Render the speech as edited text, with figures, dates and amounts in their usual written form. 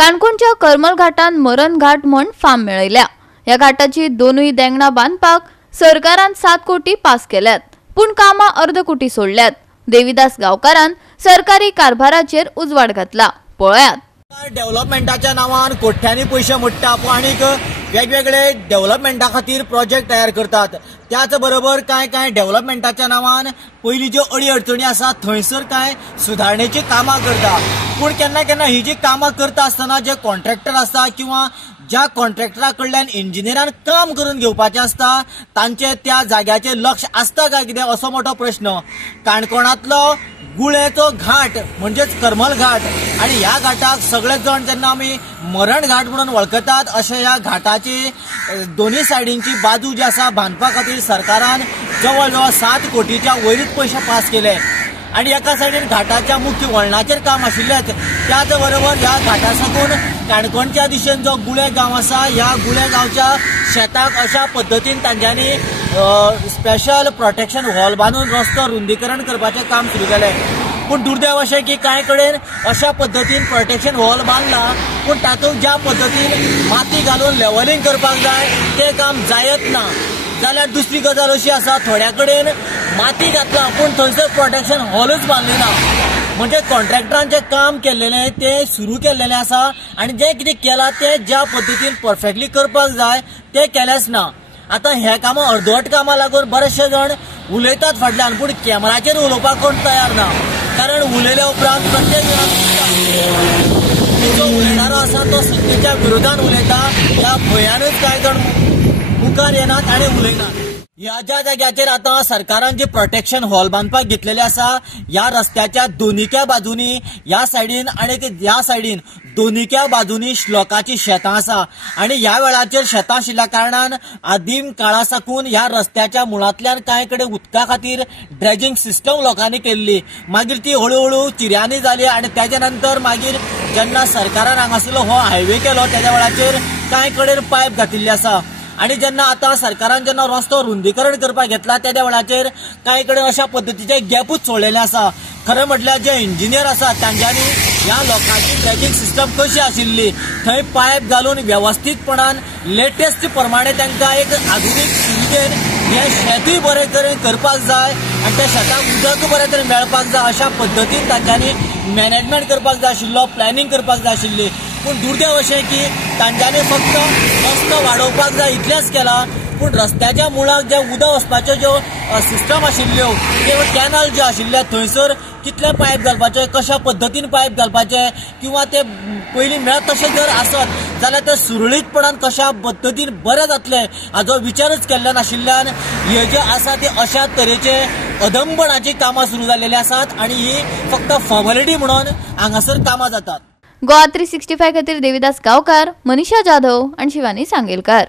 काणकोणच्या करमल घाटान मरण घाट म्हण फाम मेळयल्या। या घाटाची दोनूय देंगणां बांधपाक सरकारान 7 कोटी पास केल्यात, पूण कामां अर्ध कोटी सोडल्यात। देविदास गांवकारान सरकारी कारभाराचेर उजवाड घातला। पळयात। डेव्हलपमेंटाच्या नावान कोट्यांनी पैसे मोडटा आणि वेगवेगळे डेव्हलपमेंटा खातीर प्रोजेक्ट तयार करतात। त्याच बरोबर काय डेव्हलपमेंटाच्या नावान पयली ज्यो अडचणी आसा थंयसर काय सुधारणेची कामां करता। पूण केन्ना ही जी कामां करता आसतना जे कॉन्ट्रॅक्टर आसता किंवा ज्या कॉन्ट्रॅक्टरा कडल्यान इंजिनियरान काम करून घेवपाचें आसता तांचे त्या जाग्याचेर लक्ष आसता काय कितें असो मोठो प्रश्न। काणकोणांतलो गुळेचो घाट म्हणजेच करमल घाट आणि ह्या घाटाक सगळे जण जेन्ना आमी मरण घाट म्हणून वळखतात अशें ह्या घाटाची दोन्ही सायडींची बाजू जी आसा बांदपा खातीर सरकारान जवळ जवळ 7 कोटीच्या वयरूच पैसे पास केले आणि एका सायडीन घाटाच्या मुख्य वळणाचेर काम आशिल्लेच। त्याच बरोबर ह्या घाटा साकून काणकोणच्या दिशेन जो गुळे गांव आसा ह्या गुळे गांवच्या शेताक अशा पद्दतीन तांच्यांनी स्पेशल प्रोटेक्शन वॉल बांदून रस्तो रुंदीकरण करपाचें काम सुरू केलें। पूण दुर्दैव अशें की कांय कडेन अशा पद्दतीन प्रोटेक्शन वॉल बांदला पूण तातूंत ज्या पद्दतीन माती घालून लेवलिंग करपाक जाय तें काम जायत ना। जाल्यार दुसरी गजाल अशी आसा थोड्या कडेन माती घातला पूण थंयसर प्रोटेक्शन हॉलूच बांदले ना। म्हणजे कॉन्ट्रॅक्टरान जें काम केल्लेलें तें सुरू केल्लेलें आसा आणि जें कितें केलां तें ज्या पद्दतीन परफेक्टली करपाक जाय तें केलेंच ना। आतां हे कामां अर्दवट कामां लागून बरेचशे जण उलयतात फाटल्यान पूण कॅमेराचेर उलोवपाक कोण तयार ना। कारण उलयल्या उपरांत प्रत्येक जो उलयणारो आसा तो सत्तेच्या विरोधान उलयता ह्या भंयानूच कांय जण मुखार येनात आणि उलयनात। ह्या ज्या जाग्याचेर आतां सरकारान जी प्रोटेक्शन हॉल बांदपाक घेतलेले आसा ह्या रस्त्याच्या दोनीच्या बाजूनी ह्या सायडीन आणि ह्या सायडीन दोनीच्या बाजूनी लोकांची शेतां आसा आणि ह्या वेळाचेर शेतां आशिल्ल्या कारणान आदीम काळा साकून ह्या रस्त्याच्या मुळांतल्यान कांय कडेन उदका खातीर ड्रेजिंग सिस्टम लोकांनी केल्ली, मागीर ती हळूहळू चिऱ्यांनी जाली आणि त्याच्या नंतर मागीर जेन्ना सरकारान हांगासरलो हो हायवे केलो त्याच्या वेळाचेर कांय कडेन पायप घातिल्ली आसा आणि जेन्ना आता सरकारान जेन्ना रस्तो रुंदीकरण करपाक घेतला त्या वेळाचेर कांय कडेन अशा पद्दतीचे गॅपूच सोडलेले आसा। खरें म्हटल्यार जे इंजिनियर आसा तांच्यांनी ह्या लोकांची ड्रेजिंग सिस्टम कशी आशिल्ली थंय पायप घालून व्यवस्थितपणान लेटेस्ट प्रमाणे तांकां एक आधुनीक सुविधेन हे शेतूय बरें तरेन करपाक जाय आणि त्या शेताक उदक बरें तरेन मेळपाक जाय अशा पद्दतीन तांच्यांनी मॅनेजमेंट करपाक जाय आशिल्लो, प्लॅनिंग करपाक जाय आशिल्ली। पूण दुर्दैव अशें की तांच्यांनी फक्त रस्तो वाडोवपाक जाय इतलेंच केलां पूण रस्त्याच्या मुळाक जे उदक वचपाच्यो ज्यो सिस्टम आशिल्ल्यो किंवा कॅनल ज्यो आशिल्ले थंयसर कितले पायप घालपाचे, कशा पद्दतीन पायप घालपाचे किंवा ते पयलीं मेळत तशें जर आसत जाल्यार ते सुरळीतपणान कशा पद्दतीन बरें जातलें हाचो विचारच केल्लो नाशिल्ल्यान हे जे आसा ते अशा तरेचे अदंबणाची कामां सुरू जाल्लेली आसात आणि ही फक्त फॉर्मेलिटी म्हणून हांगासर कामां जातात। गोवा 365 खातीर देविदास गांवकार, मनीषा जाधव आणि शिवानी सांगेलकार।